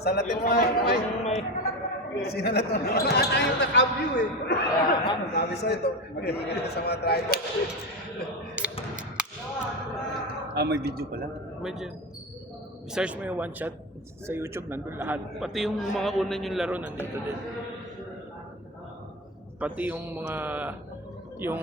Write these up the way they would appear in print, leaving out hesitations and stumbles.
Sa natin mo may sino na to? Tayo yung naka-view eh. Sabi so ito, mag-iingat ka sa mga driver. May video pala. Medyo. I-search mo yung one shot sa YouTube, nandun lahat. Pati yung mga una yung laro nandito din. Pati yung mga yung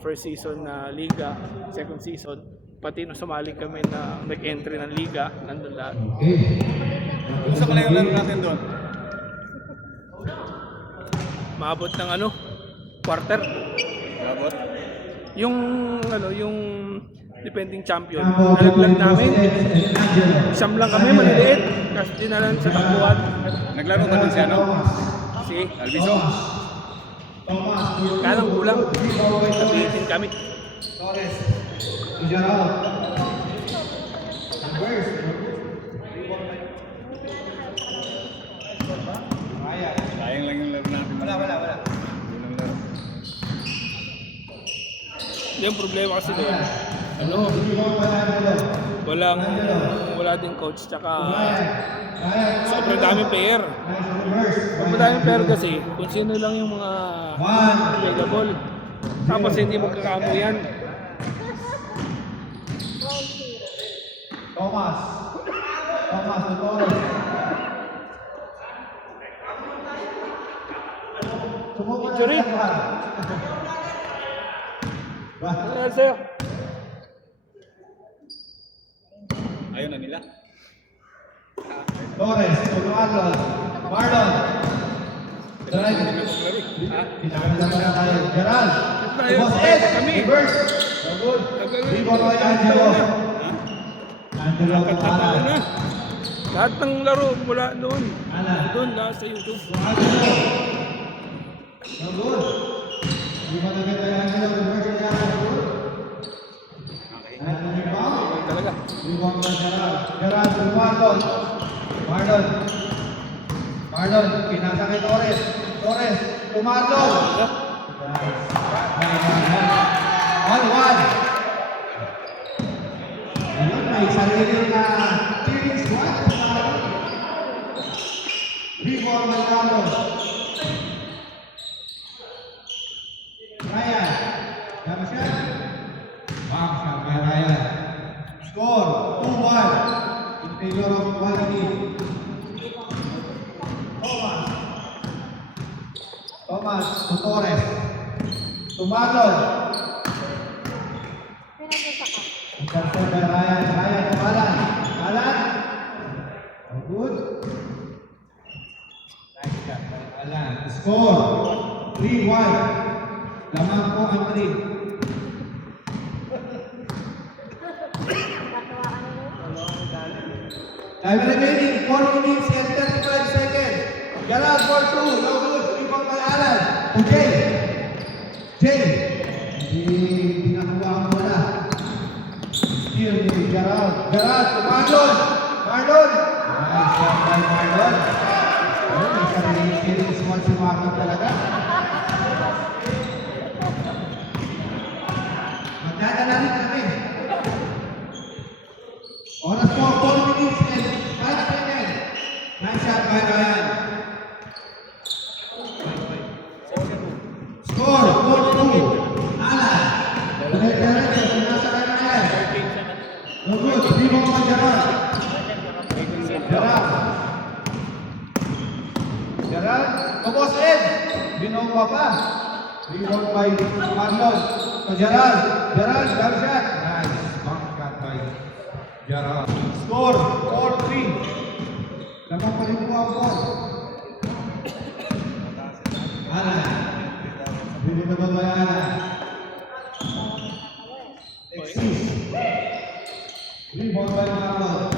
first season na liga, second season, pati nung sumali kami na nag-entry ng liga, nandun lahat. Gusto ko lang yung laro natin doon. Maabot ng quarter. Labot. Yung defending champion, nalaglag namin. Isang lang kami, maliliit. Kasi dinalan sa takbuhan. Naglaro ba din si Si Alviso? Kanang gulang. Nabihitin kami. Torres. Ujarao. Sayang lang yung laro natin. Wala. Yun ang laro. Yung problema kasi doon, wala din coach, tsaka sobrang daming player. Pag madaming player kasi, kung sino lang yung mga available, tapos hindi magkakamo yan. Thomas to Torres. Injury? Ano sa'yo? Ayaw na nila. Torres to Marlon. Pinakalaman na tayo. Gerald. Boss Ed. Reverse. So good. Rebound by Angelo. Angelo to Katapang Alan. na. Lahat ng laro mula doon. Doon lahat sa YouTube. So good. Rebound agad by Angelo. Reverse by Angelo. Ang rebound. Talaga. Rebound by Gerald. Gerald to Marlon. Marlon. Pinasa kay Torres. Torres to Marlon. All one. Ayun, may sarili na team squad. Rebound by Marlon. Ryan. Dapat siya. Bang siya by Ryan. Score 2-1 in favor of quality. Thomas to Torres. To Marlon. Intercept by Ryan. Ryan to Alan. Oh, good. Nice shot by Alan. Score 3-1. Lamang po ang 3. Time remaining 4 minutes and 35 seconds. Gerald for 2. No good. Rebound by Alan. To Jay. Hindi nakuha ang bola. Steal ni Gerald. Gerald to Marlon. Nice shot by Marlon. Oh, may sariling feelings mo si Marlon talaga. Magdadala rin kami. Oras po, 4 minutes and 5 seconds. Nice shot by Ryan. Score, 4-2. Alan. Diretso, pinasa kay Ryan. No good, rebound by Gerald. Gerald, Boss Ed. Binomba pa. Rebound by Marlon. So Gerald, jump shot. Nice, bank shot by Gerald. Score 4-3. Lamang pa rin po ang ball. Alan. Bili na ba ba Alan? Excuse. Rebound by Marlon.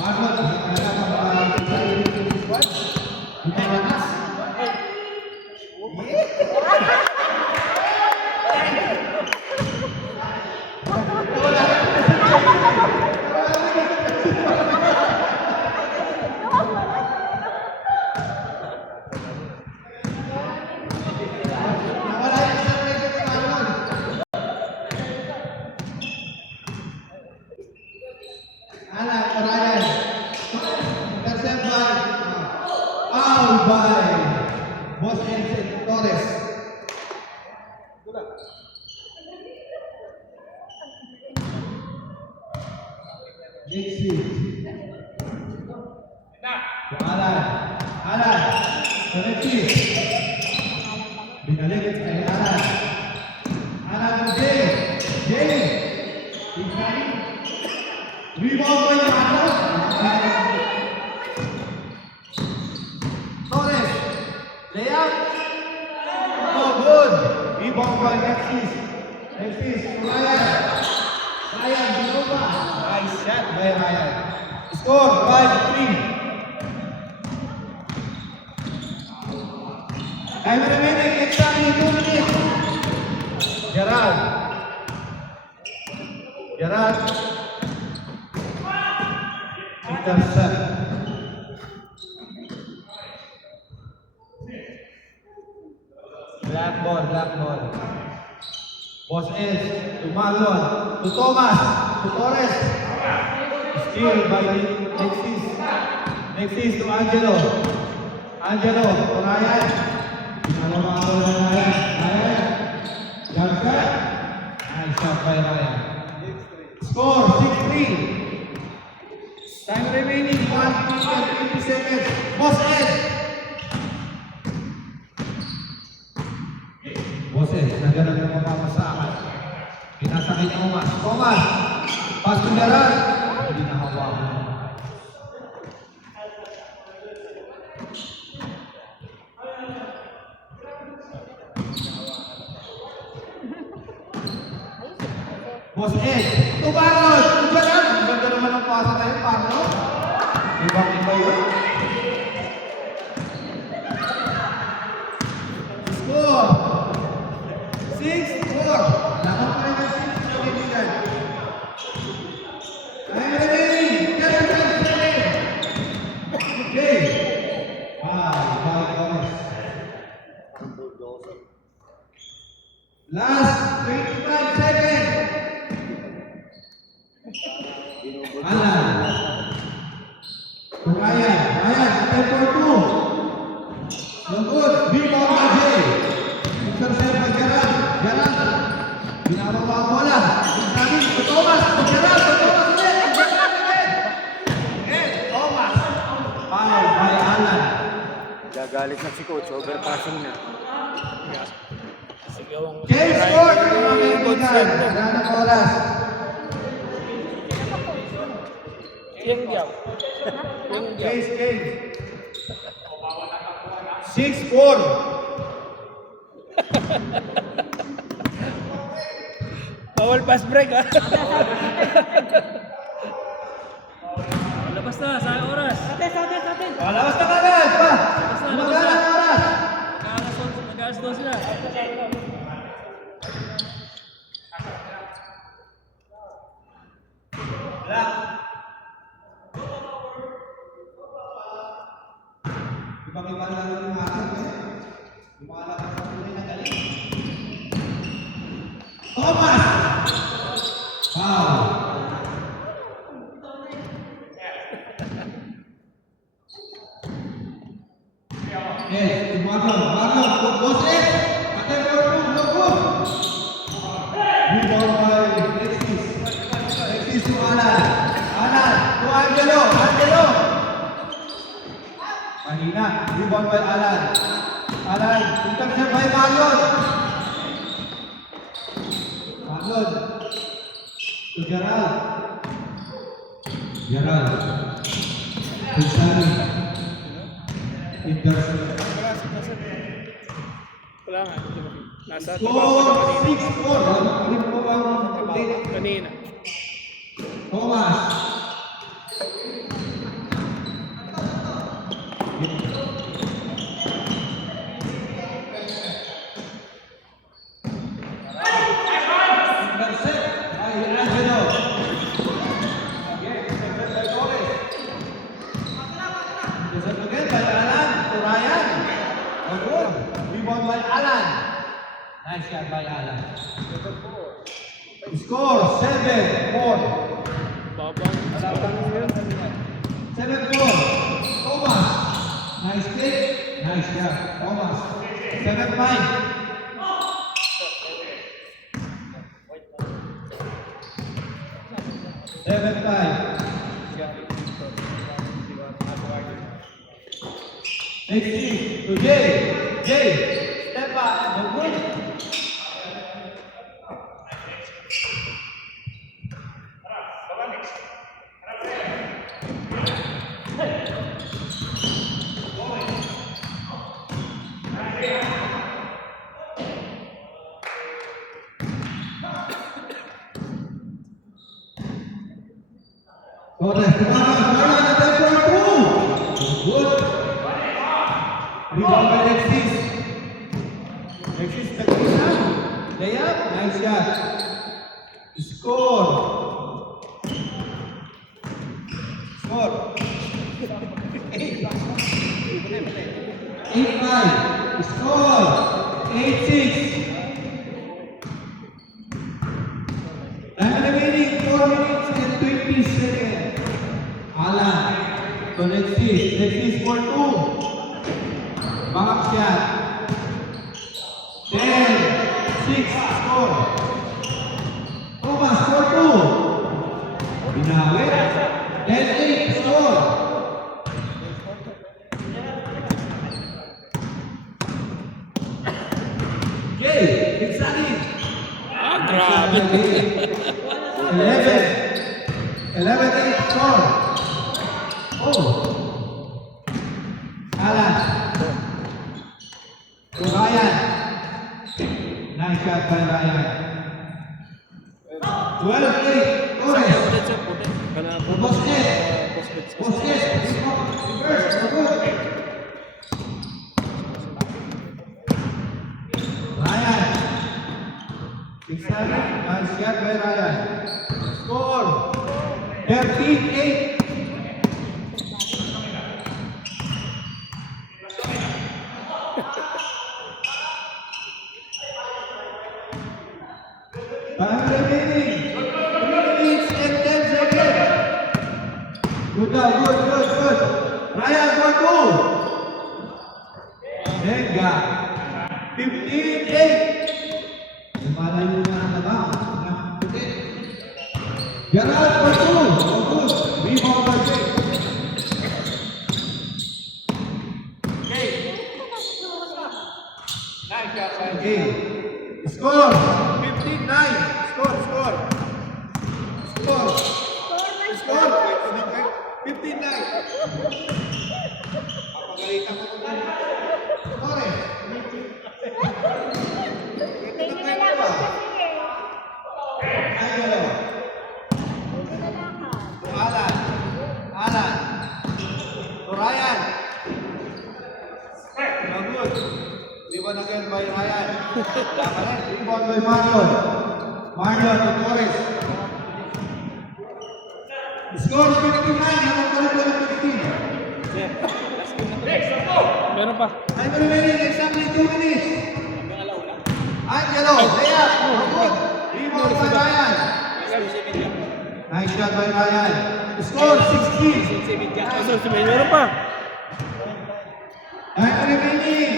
Marlon, kaya ka ba squad? Hindi ka lakas. Alan, Ryan. Intercept by Boss Enzo Torres. Next week. Alan. Connected. Binalik kay Alan. Alan Jay. Rebound by Alan. Torres. Layup. No good. Rebound by Nexis. Ryan Binova. Nice shot by Ryan. Score 5-3. Time remaining exactly 2 minutes. Gerald. Intercept. Black ball. Boss S. To Marlon. To Thomas. To Torres. Steal by Nexis to Angelo. To Ryan. Pinalawa ako ng Ryan. Jump shot. Nice shot by Ryan. Score 6-3. Time remaining 1 minute and 50 seconds. Boss Ed. Nagano'n yung mapapasakit. Pinasakit Thomas. Pass to Gerard. Hindi nahawakan. Boss Ed. Tubaron! Ang ganda naman ang pasa tayo, Pablo. Ibang-iba yun. Score! 6-4. Laban pa rin ang 6 na kaibigan. Time remaining. Okay. 5 Torres. Last 25 seconds. Alan. Ryan, attempt for 2. No good. Bimbo Majay. Intercept by Gerard. Binabawa ang bola. Isanin to Thomas. To Gerard ulit. Thomas. Foul by Alan. Gagalit na si coach, overpassing na. Game score. Wala na oras. Yang diaw. Game. 6-4. Bawal pass break ah. Labas na, sa oras. Atin. Labas na kagad. Magana na oras. Nag-aalas 12 na. Black. Iba-iba lang yung masak eh. Lumalabas sa tuloy na galing. Thomas! Foul! Marlon, boss it! Attempt for 2, no good! Rebound by Nexis to Alan to Angelo! Mahina, rebound by Alan, intercept by Marlon to Gerald Pisani, intercept. Wala nga. Nasa Score 6-4. kanina. Thomas. Intercept by Angelo. Again, intercept by Torres. Intercept again by Alan to Ryan. Good. Rebound by Alan. Nice shot by Alan. Score 7-4. Babang. Nice job. Thomas. 7-5. 7-5. Next is to Jay. Jay, step back. No good. Torres, kemana ada tempo. Good. Rebound by Alexis. Alexis Petrina. Layup. Nice shot. Score. Score. 8-5. Score. 8-6. Time remaining 4 minutes and 20 seconds. Alan. So let's see for 2. Back shot. 10-6 score. Thomas for 2. Binawit. 10-8 score. Jay, Pinsani. Grabe. 11-8 score. Oh. Alan. To Ryan. Nice shot by Ryan. 12-8. Torres. Busquets. Reverse. Good. Ryan. Nice shot by Ryan. Score. 13-8. Time remaining. 3 minutes and 10 seconds. Good now, good. Ryan for 2. Nenga. 15-8. Lumala yung mga nabang. Gerald for 2. Oh, good. Rebound by Jay. Nice shot by Jay. Score. 15-9. Score. 15-9. Papagalitan ko kung ano. Torres. Aguero. Alan. To Ryan. No good. Rebound again by Ryan. Rebound by Marlon to Torres. Score 59. Habang pala 15. Meron pa. Time remaining exactly 2 minutes. Angelo. Layup. No good. Rebound by Ryan. Nice shot by Ryan. Score 16. Meron pa. Time remaining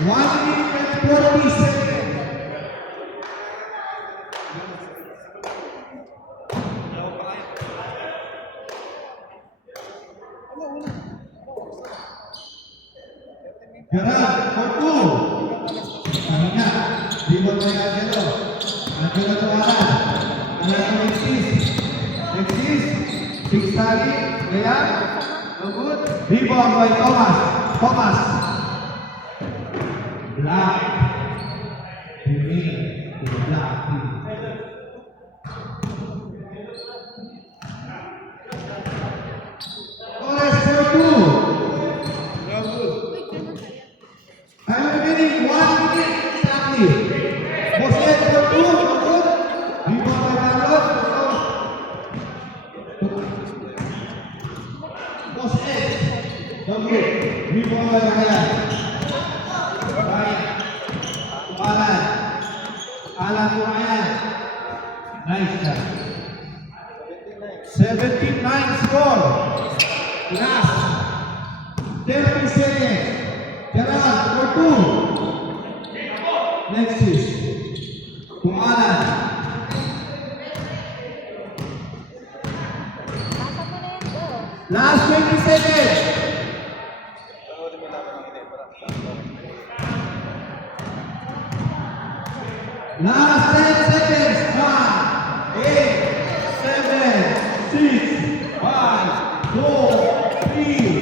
1 minute and 40 seconds. Gerard for 2. Kanina. Rebound by Angelo. Angelo to Alan. Alan to Alexis. Big Sally. Layup. No good. Rebound by Thomas. Black. Remain to the black team. Torres for 2. No good. Time remaining 1 minute exactly. Busquets for 2. No good. Rebound by Marlon. Busquets. No good. Rebound by Ryan. Alan to Ryan. Nice shot. 17-9 score. Last 30 seconds. 2. Next is Kumalan. Last 20 seconds. Last 10 seconds. 9, 8, 7, 6, 5, 4, 3,